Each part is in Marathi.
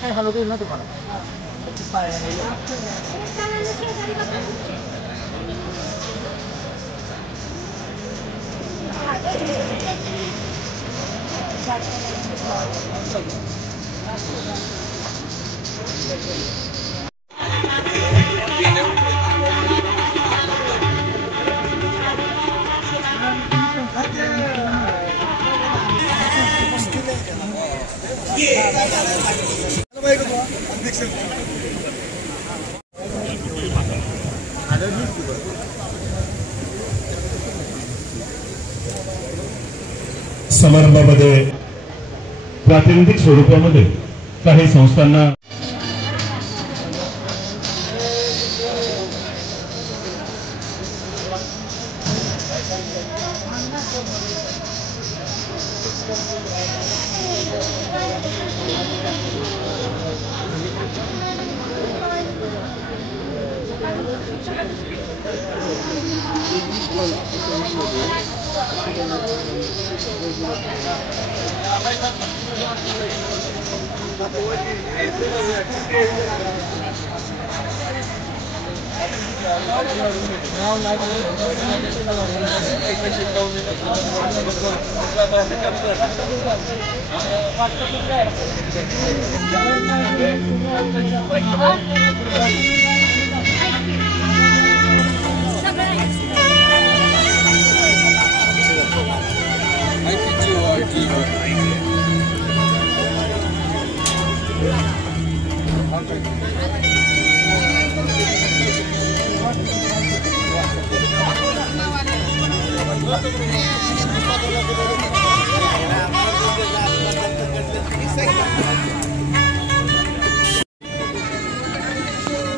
काय हलवतो ना तुम्हाला समारंभामध्ये प्रातिनिधिक स्वरूपामध्ये काही संस्थांना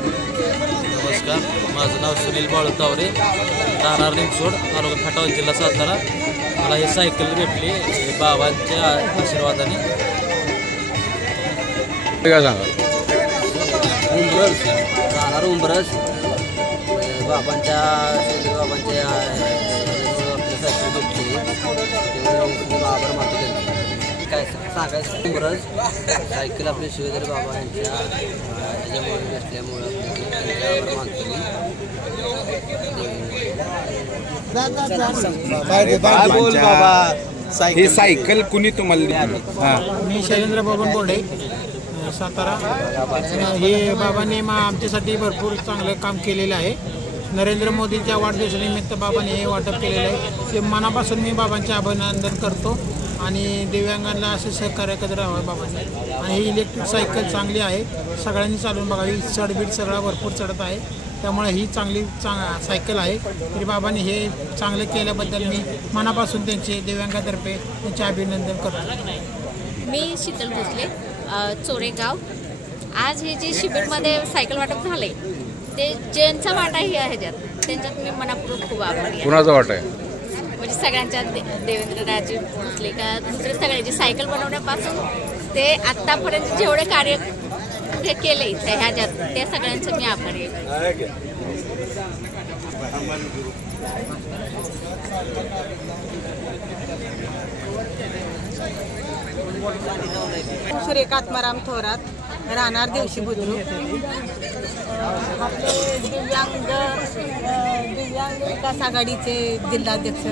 नमस्कार, माझं नाव सुनील बाळू तावरे, राहणार निमसोड, तालुका खटाव, जिल्हा सातारा. मला ही सायकल भेटली बाबांच्या आशीर्वादाने. काय सांगा? राहणार उंबरस, बाबांच्या आपल्या सायकल भेटली, आभार मानतो त्यांचे. काय सांगायचं, उंबरस सायकल आपले शिवेंद्र बाबा यांच्या ह्याच्यामुळे भेटल्यामुळं आभार मानतो मी. ही सायकल कुणी तुम्हाला? मी शैलेंद्र बबन बोर्डे, सातारा. हे बाबांनी आमच्यासाठी भरपूर चांगलं काम केलेलं आहे. नरेंद्र मोदींच्या वाढदिवसानिमित्त बाबांनी हे वाटप केलेलं आहे. ते मनापासून मी बाबांचे अभिनंदन करतो आणि दिव्यांगांना असे सहकार्य करत राहावं बाबांनी. आणि ही इलेक्ट्रिक सायकल चांगली आहे, सगळ्यांनी चालवून बघावी. चढबीड सगळा भरपूर चढत आहे, त्यामुळे ही चांगली सायकल आहे. तरी बाबांनी हे चांगलं केल्याबद्दल मी मनापासून त्यांचे दिव्यांगातर्फे त्यांचे अभिनंदन करतो. मी शीतल भोसले, चोरेगाव. आज हे जे शिबिरमध्ये सायकल वाटप झाले ते ज्यांचा वाटा ही आहे ह्याच्यात, त्यांच्यात मी मनापूर्वक खूप आभारी आहे. कुणाचा वाटा आहे? म्हणजे सगळ्यांच्या देवेंद्र राजे भोसले का दुसरे सगळ्याचे सायकल बनवण्यापासून ते आत्तापर्यंत जेवढे कार्य केले ह्याच्यात त्या सगळ्यांचं मी आभारी आहे. सुरेख आत्माराम थोरात, राहणार देवशी बुद्रुक. आपले दिव्यांग विकास आघाडीचे जिल्हाध्यक्ष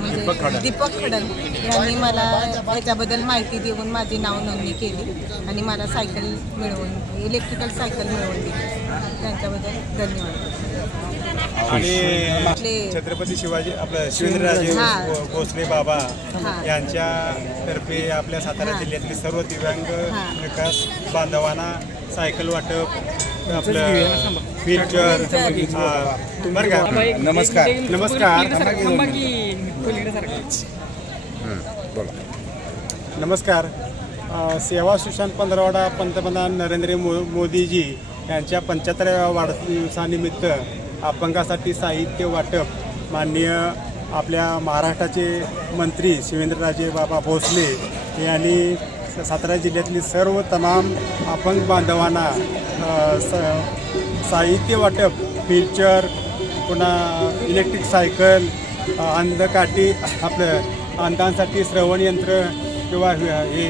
म्हणजे दीपक खडल यांनी मला याच्याबद्दल माहिती देऊन माझी नाव नोंदणी केली आणि मला सायकल मिळवून इलेक्ट्रिकल सायकल मिळवून दिली. त्यांच्याबद्दल धन्यवाद. आणि छत्रपती शिवाजी आपलं शिवेंद्रराजे भोसले बाबा यांच्या तर्फे आपल्या सातारा जिल्ह्यातले सर्व दिव्यांग विकास बांधवांना सायकल वाटप आपलं व्हीलचेअर बरं का. नमस्कार. नमस्कार. सेवा सुशांत पंधरवडा पंतप्रधान नरेंद्र मोदीजी यांच्या 75व्या वाढदिवसानिमित्त अपंगासाठी साहित्य वाटप माननीय आपल्या महाराष्ट्राचे मंत्री शिवेंद्रराजे बाबा भोसले यांनी सातारा जिल्ह्यातली सर्व तमाम अपंग बांधवांना साहित्य वाटप व्हीलचेअर पुन्हा इलेक्ट्रिक सायकल अंधकाठी आपलं अंधांसाठी श्रवण यंत्र किंवा हे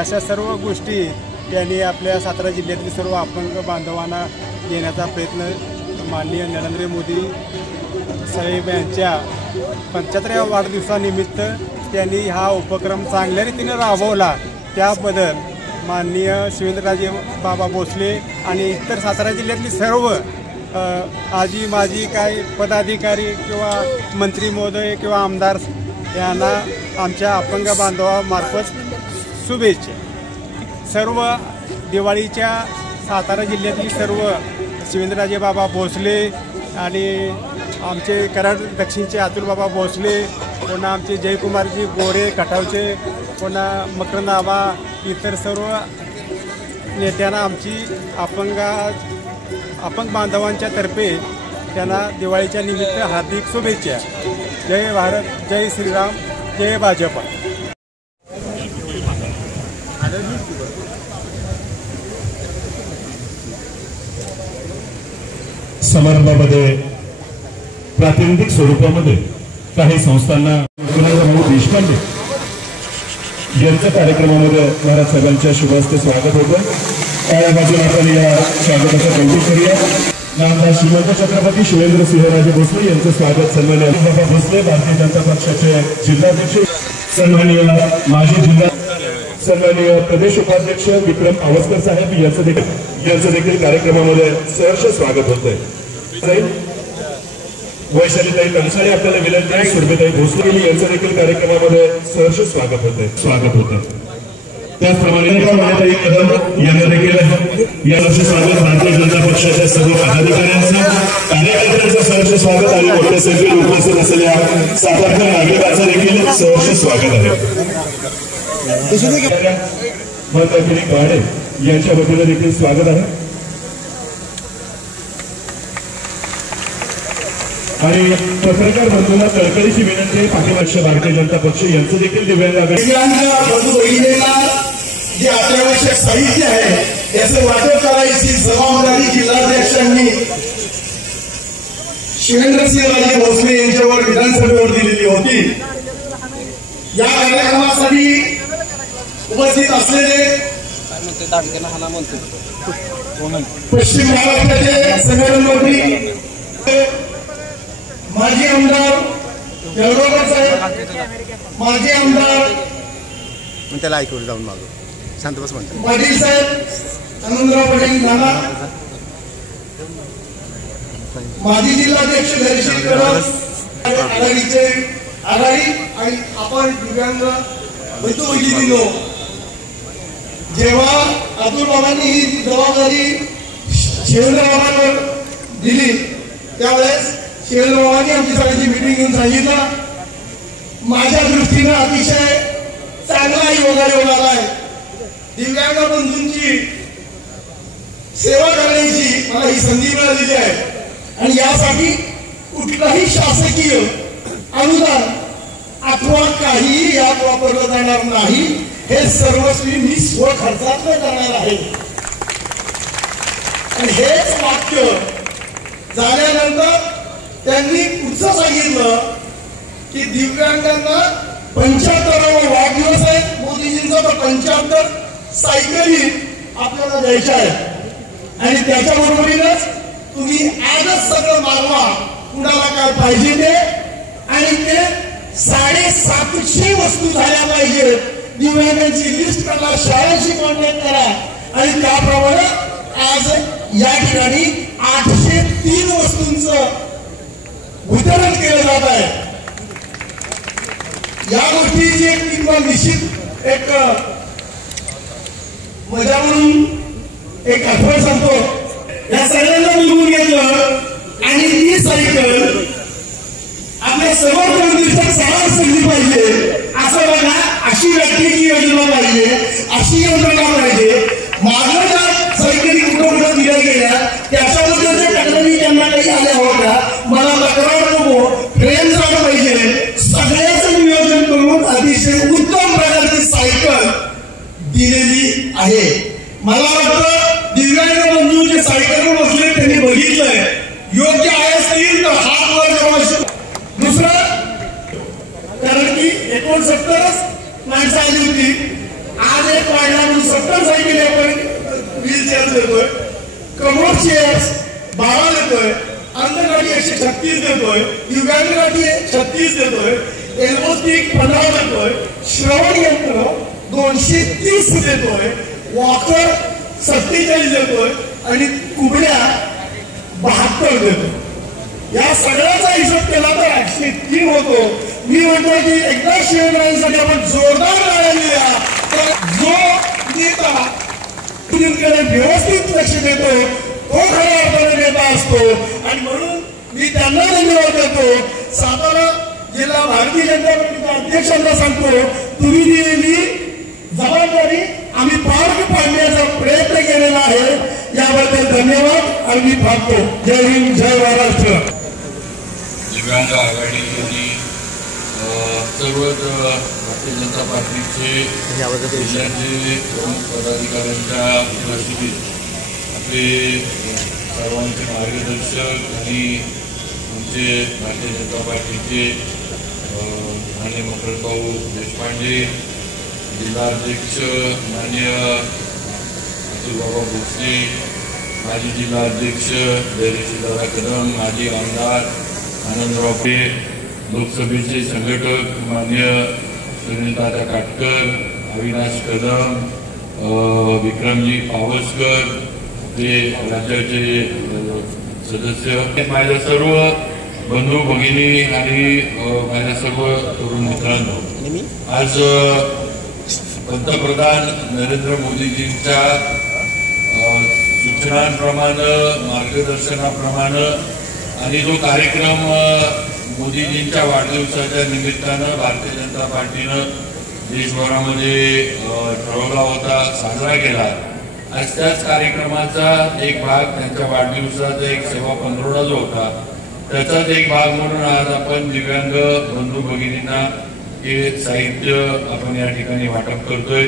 अशा सर्व गोष्टी त्यांनी आपल्या सातारा जिल्ह्यातील सर्व अपंग बांधवांना देण्याचा प्रयत्न माननीय नरेंद्र मोदी साहेब यांच्या 75व्या वाढदिवसानिमित्त त्यांनी हा उपक्रम चांगल्या रीतीने राबवला. त्याबद्दल माननीय शिवेंद्रराजे बाबा भोसले आणि इतर सातारा जिल्ह्यातली सर्व आजी माजी काही पदाधिकारी किंवा मंत्री महोदय किंवा आमदार यांना आमच्या अपंग बांधवामार्फत शुभेच्छा. सर्व दिवाळीच्या सातारा जिल्ह्यातली सर्व शिवेंद्रराजे बाबा भोसले आणि आमचे कराड दक्षिणचे अतुल बाबा भोसले, पुन्हा आमचे जयकुमारजी गोरे कठावचे, पुन्हा मकरंद आबा, इतर सर्व नेत्यांना आमची अपंग बांधवांच्या तर्फे त्यांना दिवाळीच्या निमित्त हार्दिक शुभेच्छा. जय भारत, जय श्रीराम, जय भाजपा. समारंभामध्ये प्रातिनिधिक स्वरूपामध्ये काही संस्थांना देशपांडे यांच्या कार्यक्रमामध्ये महाराज साहेबांच्या शुभास्ते स्वागत होतं. काळ्या बाजूला आपण या स्वागताचं कौतुक करूया. नामदार श्रीमंत छत्रपती शिवेंद्रसिंहराजे भोसले यांचं स्वागत सन्माननीय बाबा भोसले भारतीय जनता पक्षाचे जिल्हाध्यक्ष, सन्माननीय माजी जिल्हा सन्माननीय प्रदेश उपाध्यक्ष विक्रम आवस्कर साहेब यांचं देखील कार्यक्रमामध्ये सहर्ष स्वागत होतंय. वैशालीताई कंसाळे आपल्याला विनंती आहे. सुरभीताई भोसले यांचं देखील कार्यक्रमामध्ये सहर्ष स्वागत होतं. त्याचप्रमाणे यांना देखील यावर्षी स्वागत. भारतीय जनता पक्षाच्या सर्व पदाधिकाऱ्यांचं कार्यकर्त्यांचं सहर्ष स्वागत आणि मोठ्या संख्येने उपस्थित असलेल्या सातारकर नागरिकांचं देखील सहर्ष स्वागत आहे. गिरीक वाडे यांच्या वतीने देखील स्वागत आहे. आणि पत्रकार बंधूंना कळकळीची विनंती आहे. पाठीमागच्या भारतीय जनता पक्ष यांचं देखील दिव्यांग बंधू भगिनींना जे अत्यावश्यक साहित्य आहे त्याचं वाटप करायची जबाबदारी जिल्हाध्यक्षांनी शिवेंद्रसिंहराजे भोसले यांच्यावर विधानसभेवर दिलेली होती. या कार्यक्रमासाठी उपस्थित असलेले पश्चिम महाराष्ट्राचे संघटन मंत्री माजी आमदार जळगावकर साहेब, माजी आमदार त्याला ऐकून जाऊन मागो शांत बस म्हणतो पाटील साहेब आनंदराव पाटील नाना, माजी जिल्हाध्यक्ष धैर्यशील कदम आघाडीचे आघाडी आणि आपण दिव्यांग बंधू भगिनींनो, जेव्हा अतुल बाबांनी ही जबाबदारी शिवेंद्र बाबांवर दिली त्यावेळेस शिवेंद्र बाबांनी आमची सगळ्यांची मिटिंग घेऊन सांगितलं, माझ्या दृष्टीनं अतिशय चांगला योग आलाय. दिव्यांग बंधूंची सेवा करण्याची मला ही संधी मिळालेली आहे आणि यासाठी कुठलाही शासकीय अनुदान अथवा काहीही यात वापरलं जाणार नाही. हे सर्वस्वी मी स्वखर्चातलं करणार आहे. आणि हेच वाक्य झाल्यानंतर त्यांनी पुढचं सांगितलं की दिव्यांगांना 75वा वाढदिवस आहे मोदीजींचा, तर 75 सायकली आपल्याला द्यायच्या आहेत आणि त्याच्या बरोबरीनच तुम्ही आजच सगळं मागवा कुणाला काय पाहिजे ते, आणि ते 750 वस्तू झाल्या पाहिजे. दिव्यांगांची लिस्ट करा, शाळेशी कॉन्टॅक्ट करा आणि त्याप्रमाणे आज या ठिकाणी 803 वस्तूंचं वितरण केलं जात आहे. या गोष्टीची एक किंमत निश्चित एक मजा म्हणून एक आठवण सांगतो. या सगळ्यांना निघून घेतलं आणि ही सायकल आपल्या सर्व समान संधी पाहिजे. असं बघा, अशी व्यक्तीची योजना पाहिजे, अशी यंत्रणा पाहिजे. मागं ज्या सायकली कुठं दिल्या गेल्या त्याच्याबद्दल तक्रारी त्यांना काही आल्या होत्या. मला तक्रार नको, ट्रेन झालं पाहिजे. सगळ्याचं नियोजन करून अतिशय उत्तम प्रकारची सायकल दिलेली आहे. मला वाटतं दिव्यांग बंधू जे सायकलवर बसले त्यांनी बघितलंय, योग्य आहे असतील तर हात वर करावा. दुसरं, कारण की 69 माणसं आली होती, आज एक वाढला म्हणून 70 सायकली आपण व्हीलचेअर देतोय, कमोड चेअर्स 12 देतोय, अंधगाडी 136 देतोय, दिव्यांग गाडी 36 देतोय, एल्बो स्टिक 15 देतोय, श्रवण यंत्र 230 देतोय, वॉकर 47 देतोय आणि कुबड्या 72 देतोय. या सगळ्याचा हिशोब केला तर 803 होतो. मी म्हणतो की एकदा शिवरायांसाठी आपण जोरदार लढा दिला तर जो नेता मुलींकडे व्यवस्थित लक्ष देतो तो खऱ्या अर्थाने नेता असतो आणि म्हणून मी त्यांना धन्यवाद देतो. सातारा जिल्हा भारतीय जनता पार्टीच्या अध्यक्षांना सांगतो, तुम्ही दिलेली जबाबदारी आम्ही पार पाडण्याचा प्रयत्न केलेला आहे. याबद्दल धन्यवाद आणि मी थांबतो. जय हिंद, जय महाराष्ट्र. दिव्यांग आघाडीची सर्वच भारतीय जनता पार्टीचे जिल्ह्याचे प्रमुख पदाधिकाऱ्यांच्या उपस्थितीत आपले सर्वांचे मार्गदर्शक आणि आमचे भारतीय जनता पार्टीचे माननीय मकरभाऊ देशपांडे, जिल्हाध्यक्ष माननीय अतुलबाबा भोसले, माजी जिल्हाध्यक्ष जयश्रीदादा कदम, माजी आमदार आनंदराव पे, लोकसभेचे संघटक मान्य सुनीलदादा काटकर, अविनाश कदम, विक्रमजी पावसकर, ते राज्याचे सदस्य, माझ्या सर्व बंधू भगिनी आणि माझ्या सर्व तरुण मित्रांनो, आज पंतप्रधान नरेंद्र मोदीजींच्या सूचनांप्रमाणे, मार्गदर्शनाप्रमाणे आणि जो कार्यक्रम मोदीजींच्या वाढदिवसाच्या निमित्तानं भारतीय जनता पार्टीनं देशभरामध्ये ठरवला होता, साजरा केला. आज त्याच कार्यक्रमाचा एक भाग, त्यांच्या वाढदिवसाचा एक सेवा पंधरवडा जो होता त्याचाच एक भाग म्हणून आज आपण दिव्यांग बंधू भगिनींना हे साहित्य आपण या ठिकाणी वाटप करतोय.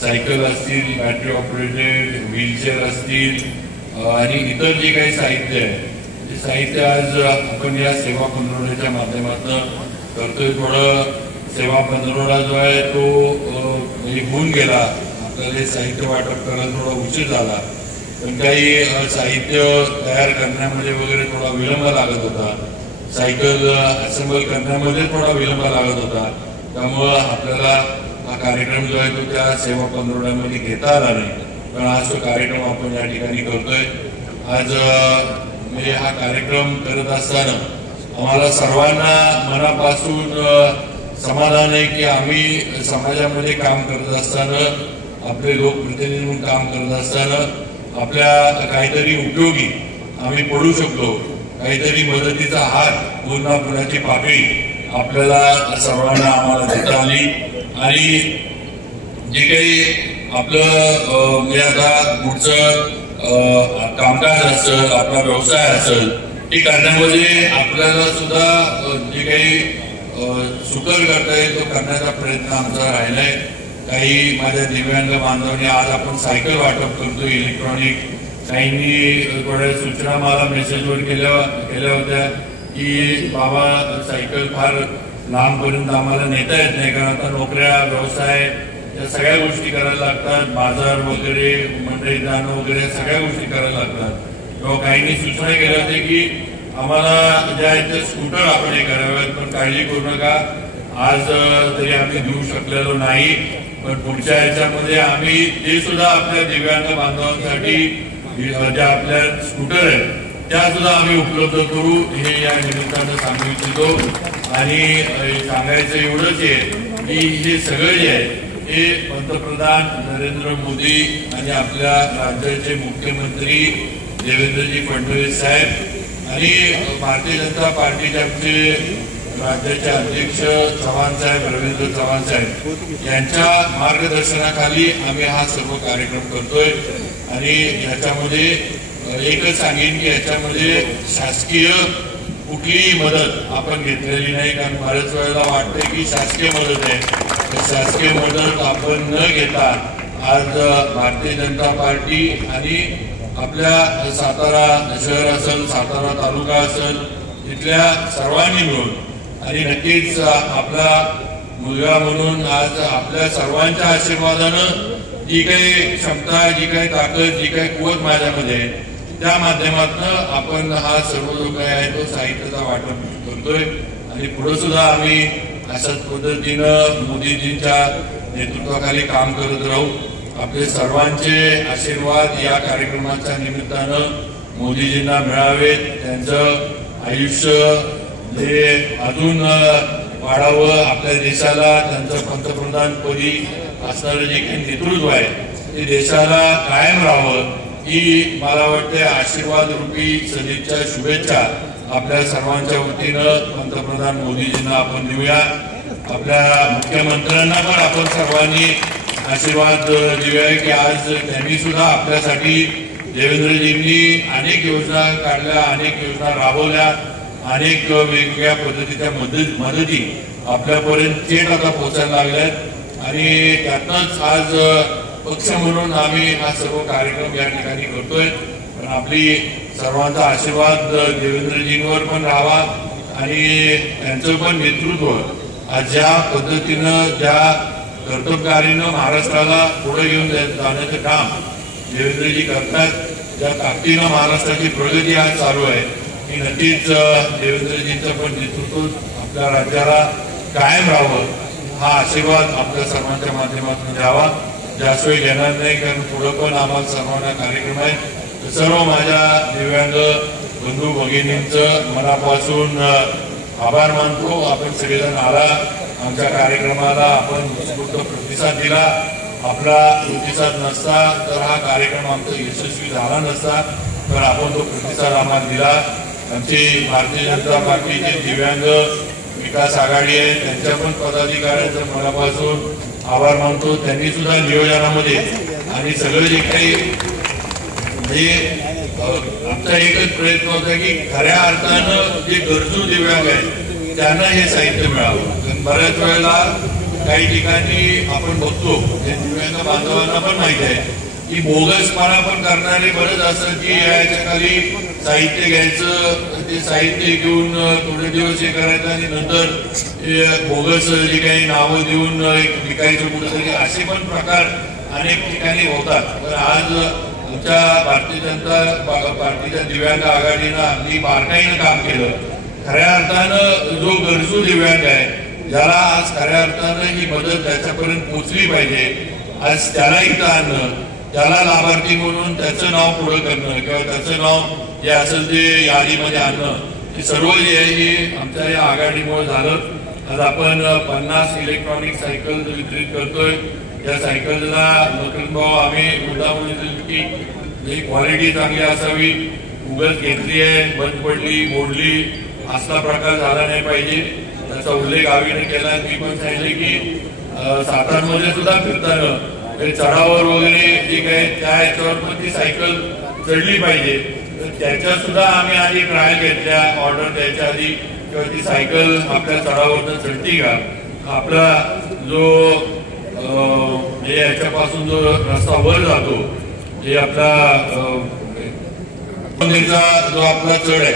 सायकल असतील, बॅटरी ऑपरेटेड व्हीलचेअर असतील आणि इतर जे काही साहित्य आहे ते साहित्य आज आपण या सेवा पंधरवड्याच्या माध्यमातून करतोय. थोडं सेवा पंधरवडा जो आहे तो होऊन गेला, आपल्याला साहित्य वाटप करायला थोडा उशीर झाला, पण काही साहित्य तयार करण्यामध्ये वगैरे थोडा विलंब लागत होता, सायकल असेंबल करण्यामध्ये थोडा विलंब लागत होता. त्यामुळं आपल्याला हा कार्यक्रम जो आहे तो त्या सेवा पंधरवड्यामध्ये घेता आला नाही, पण आज तो कार्यक्रम आपण या ठिकाणी करतोय. आज म्हणजे हा कार्यक्रम करत असताना आम्हाला सर्वांना मनापासून समाधान आहे की आम्ही समाजामध्ये काम करत असताना, आपले लोकप्रतिनिधी म्हणून काम करत असताना आपल्या काहीतरी उपयोगी आम्ही पडू शकतो, काहीतरी मदतीचा हात, पूर्णापुराची पाकळी आपल्याला सर्वांना आम्हाला देता आली. आणि जे काही आपलं म्हणजे आता पुढचं कामकाज असेल, आपला व्यवसाय असेल, ते करण्यामध्ये आपल्याला सुद्धा जे काही सुकर करता येईल तो करण्याचा प्रयत्न आमचा राहिलाय. काही माझ्या दिव्यांग बांधवांनी आज आपण सायकल वाटप करतो इलेक्ट्रॉनिक, काहींनी थोड्या सूचना मला मेसेजवर केल्या होत्या की बाबा सायकल फार लांबपर्यंत आम्हाला नेता येत नाही, कारण आता नोकऱ्या, व्यवसाय या सगळ्या गोष्टी करायला लागतात, बाजार वगैरे, मंडईत जाणं वगैरे सगळ्या गोष्टी करायला लागतात. तेव्हा काहींनी सूचना केल्या होत्या की आम्हाला ज्या इथे स्कूटर आपण हे कराव्यात, पण काळजी करू नका, आज तरी आम्ही देऊ शकलेलो नाही, पण पुढच्या ह्याच्यामध्ये आम्ही ते सुद्धा आपल्या दिव्यांग बांधवांसाठी ज्या आपल्या स्कूटर आहेत त्या सुद्धा आम्ही उपलब्ध करू, हे या निमित्तानं सांगू इच्छितो. आणि सांगायचं एवढंच आहे की हे सगळं जे आहे हे पंतप्रधान नरेंद्र मोदी आणि आपल्या राज्याचे मुख्यमंत्री देवेंद्रजी फडणवीस साहेब आणि भारतीय जनता पार्टीचे आमचे राज्याचे अध्यक्ष चव्हाण साहेब, रवींद्र चव्हाण साहेब यांच्या मार्गदर्शनाखाली आम्ही हा सर्व कार्यक्रम करतोय. आणि याच्यामध्ये एकच सांगेन की याच्यामध्ये शासकीय कुठलीही मदत आपण घेतलेली नाही, कारण बऱ्याच वेळेला वाटतंय की शासकीय मदत आहे. शासकीय मदत आपण न घेता आज भारतीय जनता पार्टी आणि आपल्या सातारा शहर असेल, सातारा तालुका असेल, तिथल्या सर्वांनी मिळून आणि नक्कीच आपला मुलगा म्हणून आज आपल्या सर्वांच्या आशीर्वादानं जी काही क्षमता, जी काही ताकद, जी काही कुवत माझ्यामध्ये आहे त्या माध्यमातून आपण हा सर्व जो काही आहे तो साहित्याचा वाटप करतोय. आणि पुढे सुद्धा आम्ही अशाच पद्धतीनं मोदीजींच्या नेतृत्वाखाली काम करत राहू. आपले सर्वांचे आशीर्वाद या कार्यक्रमाच्या निमित्तानं मोदीजींना मिळावेत, त्यांचं आयुष्य जे अजून वाढावं, आपल्या देशाला त्यांचं पंतप्रधानपदी असणारं जे काही नेतृत्व आहे ते देशाला कायम राहावं, ही मला वाटते आशीर्वाद रूपी सदिच्छा, शुभेच्छा आपल्या सर्वांच्या वतीनं पंतप्रधान मोदीजींना आपण देऊया. आपल्या मुख्यमंत्र्यांना पण आपण सर्वांनी आशीर्वाद देऊया की आज त्यांनी सुद्धा आपल्यासाठी, देवेंद्रजींनी अनेक योजना काढल्या, अनेक योजना राबवल्या, अनेक वेगवेगळ्या पद्धतीच्या मदती आपल्यापर्यंत थेट आता पोहोचायला लागल्यात. आणि त्यातनंच आज पक्ष म्हणून आम्ही हा सर्व कार्यक्रम या ठिकाणी करतोय. पण आपली सर्वांचा आशीर्वाद देवेंद्रजींवर पण राहावा आणि त्यांचं पण नेतृत्व आज ज्या पद्धतीनं, ज्या कर्तबगारीनं महाराष्ट्राला पुढे घेऊन जाण्याचं काम देवेंद्रजी करतात, ज्या ताकदीनं महाराष्ट्राची प्रगती आज चालू आहे, ही नक्कीच देवेंद्रजींचं पण नेतृत्व आपल्या राज्याला कायम राहावं, हा आशीर्वाद आपल्या सर्वांच्या माध्यमातून द्यावा. जास्त वेळ घेणार नाही, कारण पुढं पण आम्हाला सर्वांना कार्यक्रम आहे. सर्व माझ्या दिव्यांग बंधू भगिनींचं मनापासून आभार मानतो. आपण सगळेजण आला आमच्या कार्यक्रमाला, आपण उत्स्फूर्त प्रतिसाद दिला. आपला प्रतिसाद नसता तर हा कार्यक्रम आमचा यशस्वी झाला नसता, तर आपण तो प्रतिसाद आम्हाला दिला. आमची भारतीय जनता पार्टीचे दिव्यांग विकास आघाडी आहे, त्यांच्या पण पदाधिकाऱ्यांचं मनापासून आभार मानतो. त्यांनी सुद्धा नियोजनामध्ये आणि सगळं जे काही आमचा एकच प्रयत्न होता की खऱ्या अर्थानं जे गरजू दिव्यांग आहेत त्यांना हे साहित्य मिळावं. बऱ्याच वेळेला काही ठिकाणी आपण बघतो, जे दिव्यांग बांधवांना पण माहिती आहे की बोगसपणा पण करणारे बरेच असतात की याच्या खाली साहित्य घ्यायचं, ते साहित्य घेऊन थोडे दिवस हे करायचं आणि नंतर बोगस जे काही नावं देऊन विकायचं कुठेतरी, असे पण प्रकार अनेक ठिकाणी होतात. तर आज आमच्या भारतीय जनता पार्टीच्या दिव्यांग आघाडीनं अगदी बारकाईनं काम केलं. खऱ्या अर्थानं जो गरजू दिव्यांग आहे, ज्याला आज खऱ्या अर्थानं ही मदत त्याच्यापर्यंत पोहोचली पाहिजे, आज त्याला इथं आणणं, त्याला लाभार्थी म्हणून त्याचं नाव पुढं करणं किंवा त्याचं नाव जे असेल ते यादीमध्ये आणणं, हे सर्व जे आहे हे आमच्या या आघाडीमुळे झालं. आज आपण 50 इलेक्ट्रॉनिक सायकल वितरित करतोय. या सायकलला नकलभाव आम्ही मुद्दाम की जी क्वालिटी चांगली असावी, उगाच घेतली आहे, बंद पडली, मोडली असा प्रकार झाला नाही पाहिजे, त्याचा उल्लेख आम्ही केला. मी पण सांगितले की सातारमध्ये सुद्धा फिरताना चढावर वगैरे जे काही त्या याच्यावर पण ती सायकल चढली पाहिजे. तर त्याच्या सुद्धा आम्ही आधी ट्रायल घेतल्या, ऑर्डर द्यायच्या आधी, किंवा ती सायकल आपल्या चढावरनं चढती का, आपला जो याच्यापासून जो रस्ता वर जातो, जे आपला जो आपला चढ आहे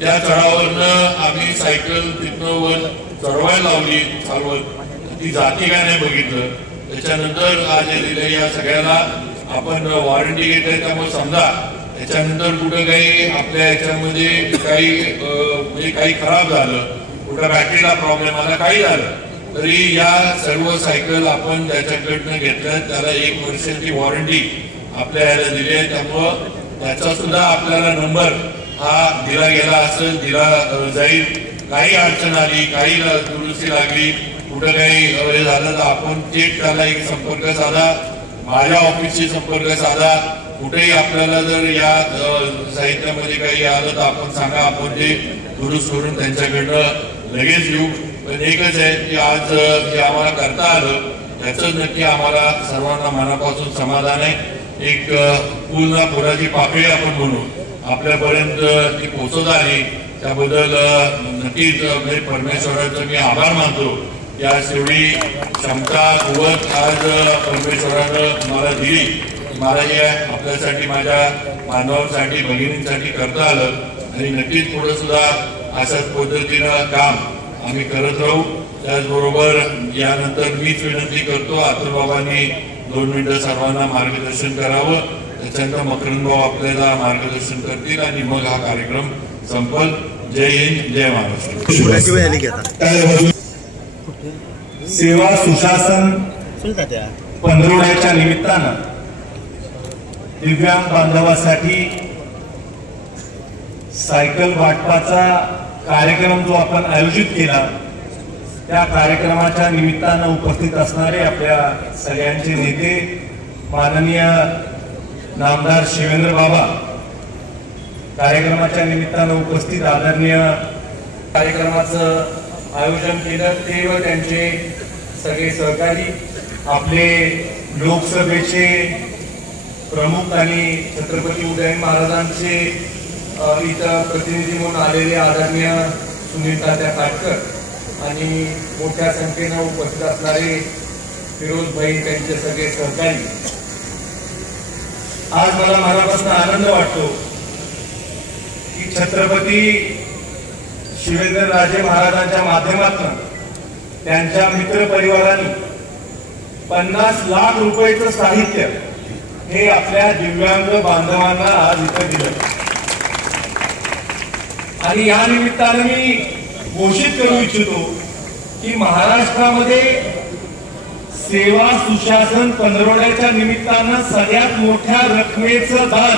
त्या चढावरनं आम्ही सायकल तिथनं वर चढवायला लावली चालवत, ती जाती काय नाही बघितलं. त्याच्यानंतर आज या सगळ्याला आपण वॉरंटी घेतोय, त्यामुळे समजा त्याच्यानंतर कुठं काही आपल्या याच्यामध्ये काही म्हणजे काही खराब झालं, कुठं बॅटरीला प्रॉब्लेम आला, काही झालं तरी या सर्व सायकल आपण त्याच्याकडनं घेतल्या. त्याला 1 वर्षाची वॉरंटी आपल्या याला दिली आहे. त्यामुळं त्याचा सुद्धा आपल्याला नंबर हा दिला गेला असेल, दिला जाईल. काही अडचण आली, काही दुरुस्ती लागली, कुठं काही हे झालं तर आपण थेट त्याला एक संपर्क साधा, माझ्या ऑफिसशी संपर्क साधा. कुठेही आपल्याला जर या साहित्यामध्ये काही आलं तर आपण सांगा, आपण ते दुरुस्त करून त्यांच्याकडनं लगेच येऊ. पण एकच आहे की आज जे आम्हाला करता आलं त्याचं नक्की आम्हाला सर्वांना मनापासून समाधान आहे. एक पूर्ण पुराची पाकळी आपण म्हणू आपल्यापर्यंत ती पोहोचत आली, त्याबद्दल नक्कीच परमेश्वराचं मी आभार मानतो. या शेवटी क्षमता कुवत आज परमेश्वरानं मला दिली. मला हे आपल्यासाठी, माझ्या बांधवांसाठी, भगिनींसाठी करता आलं आणि नक्कीच पुढे सुद्धा अशाच पद्धतीनं काम आम्ही करत राहू. त्याचबरोबर यानंतर मीच विनंती करतो, अतुलबाबांनी 2 मिनिटं सर्वांना मार्गदर्शन करावं. त्याच्यानंतर मकरंद भाऊ आपल्याला मार्गदर्शन करतील आणि मग हा कार्यक्रम संपल. जय हिंद, जय महाराष्ट्र. सेवा सुशासन पंधरवड्याच्या निमित्तानं दिव्यांग बांधवासाठी सायकल वाटपाचा कार्यक्रम जो आपण आयोजित केला, त्या कार्यक्रमाच्या निमित्तानं उपस्थित असणारे आपल्या सगळ्यांचे नेते माननीय नामदार शिवेंद्र बाबा, कार्यक्रमाच्या निमित्तानं उपस्थित आदरणीय कार्यक्रमाचं आयोजन केलं ते व त्यांचे सगळे सहकारी, आपले लोकसभेचे प्रमुख आणि छत्रपती उदयन महाराजांचे इथं प्रतिनिधी म्हणून आलेले आदरणीय सुनील तात्या काटकर आणि मोठ्या संख्येनं उपस्थित असणारे फिरोज भाई, त्यांचे सगळे सहकारी. आज मला मनापासून आनंद वाटतो की छत्रपती शिवेंद्रराजे महाराजांच्या माध्यमातून त्यांच्या मित्र परिवारांनी 50 लाख रुपयाचं साहित्य हे आपल्या दिव्यांग बांधवांना आज इथं दिलं. आणि या निमित्तानं मी घोषित करू इच्छितो की महाराष्ट्रामध्ये सेवा सुशासन पंधरवड्याच्या निमित्तानं सगळ्यात मोठ्या रकमेचं दान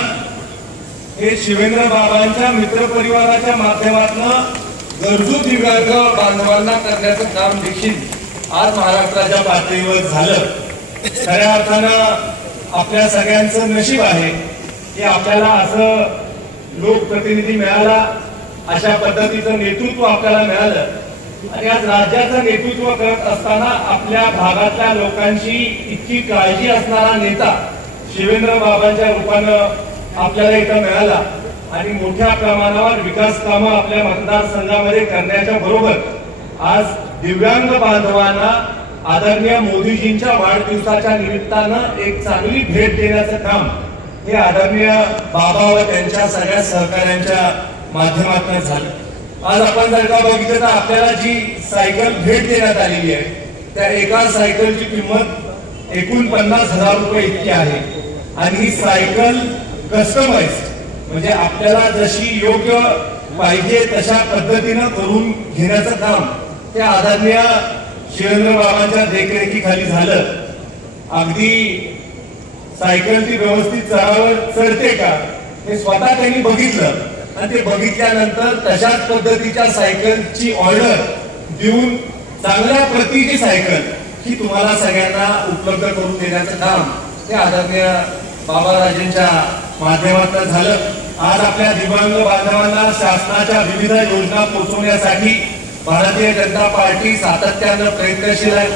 हे शिवेंद्र बाबांच्या मित्र परिवाराच्या माध्यमातून गरजू दिव्यांग बांधवांना करण्याचं काम देखील आज महाराष्ट्राच्या पातळीवर झालं. खऱ्या अर्थानं आपल्या सगळ्यांचं नशीब आहे की आपल्याला असं लोकप्रतिनिधी मिळाला, अशा पद्धतीचं नेतृत्व आपल्याला मिळालं. आणि आज राज्याचं नेतृत्व करत असताना आपल्या भागातल्या लोकांची इतकी काळजी असणारा नेता शिवेंद्र बाबांच्या रूपानं आपल्याला इथं मिळाला. आणि मोठ्या प्रमाणावर विकास कामं आपल्या मतदारसंघामध्ये करण्याच्या बरोबर आज दिव्यांग बांधवांना आदरणीय मोदीजींच्या वाढदिवसाच्या निमित्तानं एक चांगली भेट देण्याचं काम हे आदरणीय बाबा व त्यांच्या सगळ्या सहकाऱ्यांच्या माध्यमातून झालं. आज आपण जर का बघितलं तर आपल्याला जी सायकल भेट देण्यात आलेली आहे त्या एका सायकलची किंमत एकूण 50,000 रुपये इतकी आहे. आणि ही सायकल कस्टमाइज म्हणजे आपल्याला जशी योग्य पाहिजे तशा पद्धतीनं करून घेण्याचं काम ते आदरणीय शिवेंद्र बाबांच्या देखरेखीखाली झालं. अगदी सायकल ती व्यवस्थित चढावर चढते का हे स्वतः त्यांनी बघितलं आणि ते बघितल्यानंतर तशाच पद्धतीच्या सायकलची ऑर्डर देऊन चांगल्या प्रतीची सायकल ही तुम्हाला सगळ्यांना उपलब्ध करून देण्याचं काम हे आदरणीय बाबाराजेंच्या माध्यमातून झालं. आज आपल्या दिव्यांग बांधवांना शासनाच्या विविध योजना पोहोचवण्यासाठी भारतीय जनता पार्टी सातत्यानं प्रयत्नशील आहे.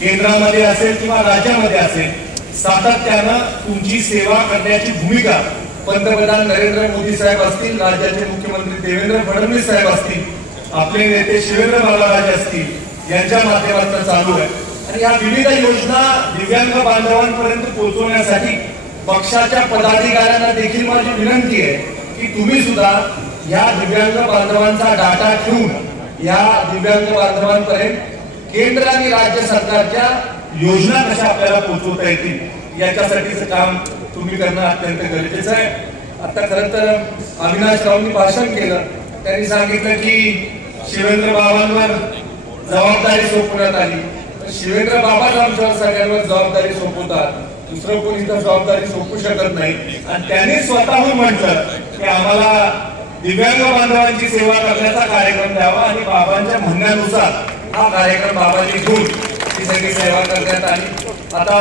केंद्रामध्ये असेल किंवा राज्यामध्ये असेल सातत्यानं तुमची सेवा करण्याची भूमिका पंतप्रधान नरेंद्र मोदी साहेब असतील, राज्याचे मुख्यमंत्री देवेंद्र फडणवीस साहेब असतील, आपले नेते शिवेंद्र बाबाराजे असतील यांच्या माध्यमातून चालू आहे. आणि या विविध योजना दिव्यांग बांधवांपर्यंत पोहोचवण्यासाठी पक्षाच्या पदाधिकाऱ्यांना देखील माझी विनंती आहे की तुम्ही सुद्धा या दिव्यांग बांधवांचा डाटा घेऊन या दिव्यांग बांधवांपर्यंत केंद्र आणि राज्य सरकारच्या योजना कशा आपल्याला पोहोचवता येतील याच्यासाठीचं काम तुम्ही करणं अत्यंत गरजेचं आहे. आता खरं तर अविनाश रावांनी भाषण केलं, त्यांनी सांगितलं की शिवेंद्र बाबांवर जबाबदारी सोपवण्यात आली. शिवेंद्र बाबाच आमच्यावर सगळ्यांवर जबाबदारी सोपवतात, दुसरं कोणी तर जबाबदारी सोपवू शकत नाही. आणि त्यांनी स्वतःहून म्हटलं की आम्हाला दिव्यांग बांधवांची सेवा करण्याचा कार्यक्रम द्यावा आणि बाबांच्या म्हणण्यानुसार हा कार्यक्रम बाबांनी घेऊन ही सगळी सेवा करण्यात आली. आता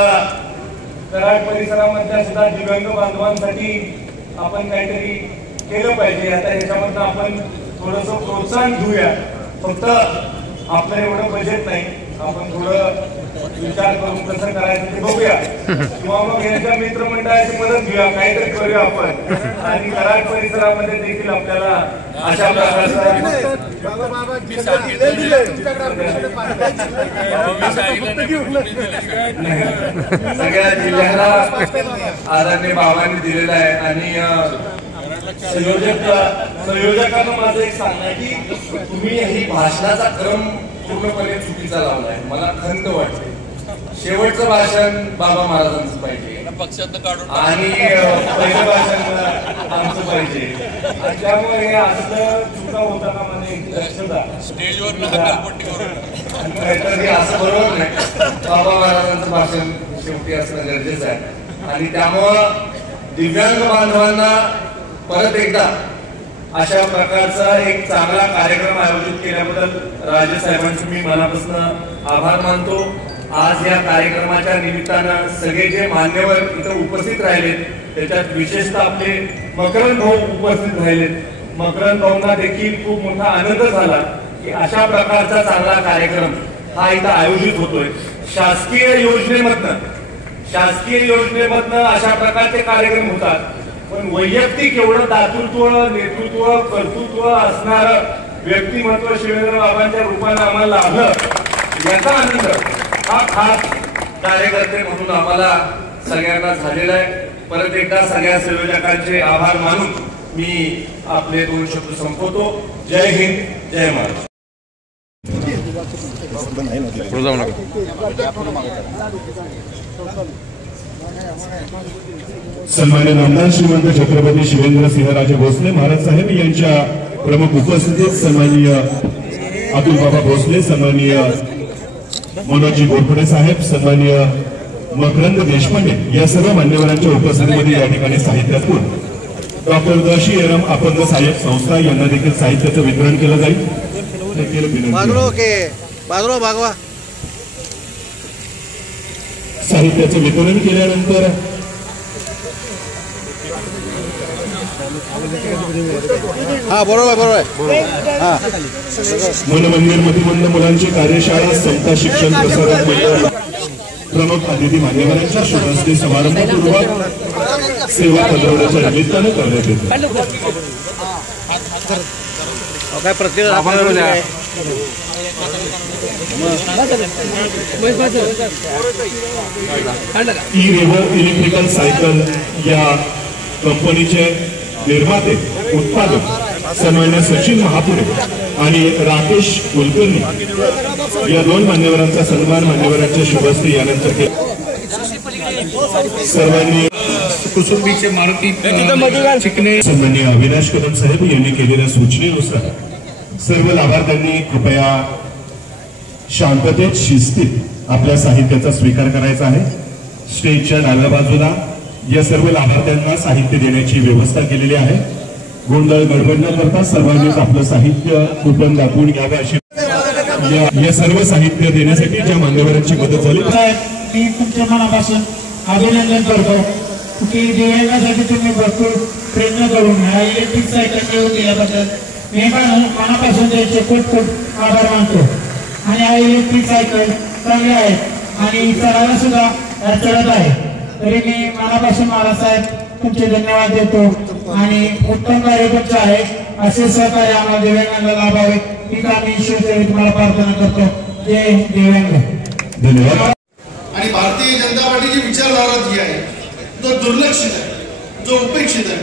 कराड परिसरामध्ये सुद्धा दिव्यांग बांधवांसाठी आपण काहीतरी केलं पाहिजे. आता ह्याच्यामधनं आपण थोडंसं प्रोत्साहन घेऊया. फक्त आपलं एवढं बजेट नाही, आपण थोडं विचार करून कसं करायचं ते बघूया, किंवा मग यांच्या मित्रमंडळाची मदत घेऊया, काहीतरी करूया आपण. आणि कराड परिसरामध्ये देखील आपल्याला अशा प्रकारचा सगळ्या जिल्ह्याला आदरणीय बाबांनी दिलेला आहे. आणि संयोजकांना माझं एक सांगणं आहे की तुम्ही ही भाषणाचा क्रम पूर्णपणे चुकीचा लावलाय. मला खंत वाटते. शेवटचं भाषण बाबा महाराजांचं पाहिजे आणि पहिलं भाषण आमचं पाहिजे. त्यामुळे हे असं चुका होता का मला एक लक्षदा स्टेजवर असं बरोबर नाही. बाबा महाराजांचं भाषण शेवटी असणं गरजेचं आहे. आणि त्यामुळं दिव्यांग बांधवांना परत एकदा अशा प्रकारचा एक चांगला कार्यक्रम आयोजित केल्याबद्दल राजे साहेबांचे मी मनापासून आभार मानतो. आज या कार्यक्रमाच्या निमित्तानं सगळे जे मान्यवर इथं उपस्थित राहिलेत, त्याच्यात विशेषतः आपले मकरंद भाऊ उपस्थित राहिलेत. मकरंद भाऊंना देखील खूप मोठा आनंद झाला की अशा प्रकारचा चांगला कार्यक्रम हा इथं आयोजित होतोय. शासकीय योजनेमधनं अशा प्रकारचे कार्यक्रम होतात, पण वैयक्तिक एवढं दातृत्व, नेतृत्व, कर्तृत्व असणार व्यक्तिमत्व शिवेंद्र बाबांच्या रूपाने आम्हाला लाभलं, याचा आनंद हा खास कार्यकर्ते म्हणून आम्हाला सगळ्यांना झालेला आहे. परत एकदा सगळ्या संयोजकांचे आभार मानून मी आपले 2 शब्द संपवतो. जय हिंद, जय महाराष्ट्र. सन्मान्य नामदार श्रीमंत छत्रपती शिवेंद्र सिंहराजे भोसले महाराज साहेब यांच्या प्रमुख उपस्थितीत सन्माननीय अतुल बाबा भोसले, सन्माननीय मनोजी गोरपडे साहेब, सन्माननीय मकरंद देशपांडे या सर्व मान्यवरांच्या उपस्थितीमध्ये या ठिकाणी साहित्यातून डॉक्टर दशी एरम अपंग सहाय्यक संस्था यांना देखील साहित्याचं वितरण केलं जाईल. साहित्याचं वितरण केल्यानंतर मनमंदिर मतिमंद मुलांची कार्यशाळा समता शिक्षण प्रसारक मंडळ प्रमुख अतिथी मान्यवरांच्या शुभहस्ते समारंभपूर्वक सेवा पंधरवड्याच्या निमित्तानं करण्यात येते. ई-रिव्हर इलेक्ट्रिकल सायकल या कंपनीचे निर्माते उत्पादक सन्मान्य सचिन महापुरे आणि राकेश कुलकर्णी या 2 मान्यवरांचा सन्मान मान्यवरांच्या शुभहस्ते यानंतर केला. सर्वांनी कुसुंबीचे मारुती चिकणे सन्मान्य अविनाश कदम साहेब यांनी केलेल्या सूचनेनुसार सर्व लाभार्थ्यांनी कृपया शांततेत शिस्तीत आपल्या साहित्याचा स्वीकार करायचा आहे. स्टेजच्या डाव्या बाजूला या सर्व लाभार्थ्यांना साहित्य देण्याची व्यवस्था केलेली आहे. गोंधळ गडबड न करता सर्वांनीच आपलं साहित्य कुपन दाखवून घ्यावं अशी या सर्व साहित्य देण्यासाठी ज्या मान्यवरांची मदत झाली मी तुमच्या मनापासून अभिनंदन करतो की दिव्यांगासाठी तुम्ही भरपूर प्रयत्न करून हा इलेक्ट्रिक सायकल घेऊन दिल्याबद्दल मी मनापासून त्यांचे खूप आभार मानतो. आणि हा इलेक्ट्रिक सायकल चांगली आहे आणि चढायला सुद्धा चढत आहे. तरी मी मनापासून महाराजसाहेब तुमचे धन्यवाद देतो आणि उत्तम कार्य तुमचं आहे. असे सहकार्य आम्हाला दिव्यांगांना लाभावे ही आम्ही ईश्वरचरणी तुम्हाला प्रार्थना करतो. जय दिव्यांग. धन्यवाद. आणि भारतीय जनता पार्टीची विचारधारा जी आहे जो दुर्लक्षित आहे, जो उपेक्षित आहे,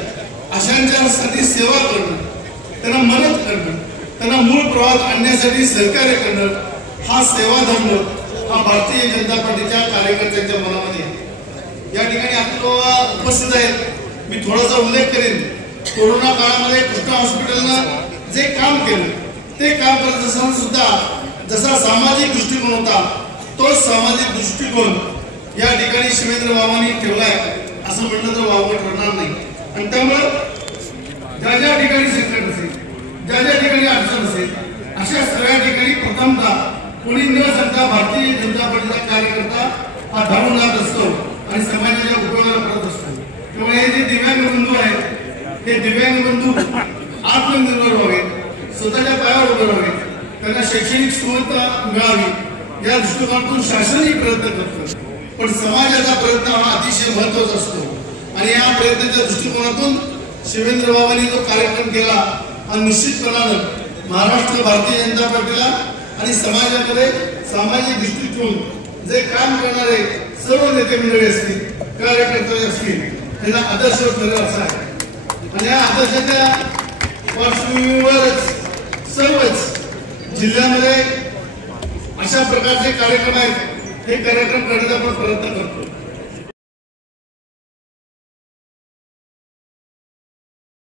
अशांच्यासाठी सेवा करणं त्यांना मदत करणं, त्यांना मूळ प्रवाहात आणण्यासाठी सहकार्य करणं, हा सेवा धर्म हा भारतीय जनता पार्टीच्या कार्यकर्त्यांच्या मनामध्ये या ठिकाणी आपलं उपस्थित आहेत. मी थोडासा उल्लेख करेन. कोरोना काळामध्ये कृष्णा हॉस्पिटलनं जे काम केलं ते काम करत असताना सुद्धा जसा सामाजिक दृष्टिकोन होता तो सामाजिक दृष्टिकोन या ठिकाणी शिवेंद्र बाबांनी ठेवलाय असं म्हटलं तर वावगं ठरणार नाही. आणि त्यामुळं ज्या ज्या ठिकाणी संकट असेल, ज्या ज्या ठिकाणी अडचण असेल, अशा सगळ्या ठिकाणी प्रथमतः कोणी न सांगता भारतीय जनता पार्टीचा कार्यकर्ता हा धावून जात असतो आणि समाजाच्या उपयोगाला करत असतो. त्यामुळे हे जे दिव्यांग बंधू आहेत ते दिव्यांग बंधू आत्मनिर्भर व्हावेत, स्वतःच्या पायावर उभे राहावेत, त्यांना शैक्षणिक सुविधा मिळावी या दृष्टिकोनातून शासनही प्रयत्न करतो. पण समाजाचा प्रयत्न हा अतिशय महत्वाचा असतो आणि या प्रयत्नाच्या दृष्टिकोनातून शिवेंद्र बाबांनी जो कार्यक्रम केला हा निश्चितपणानं महाराष्ट्र भारतीय जनता पार्टीला आणि समाजामध्ये सामाजिक दृष्टीतून जे काम करणारे सर्व नेते मंडळी असतील, कार्यकर्ते असतील, त्यांना आदर्श ठरला असा आहे. आणि या आदर्शाच्या पार्श्वभूमीवरच सर्वच जिल्ह्यामध्ये अशा प्रकारचे कार्यक्रम आहेत. हे कार्यक्रम करण्याचा आपण प्रयत्न करतो.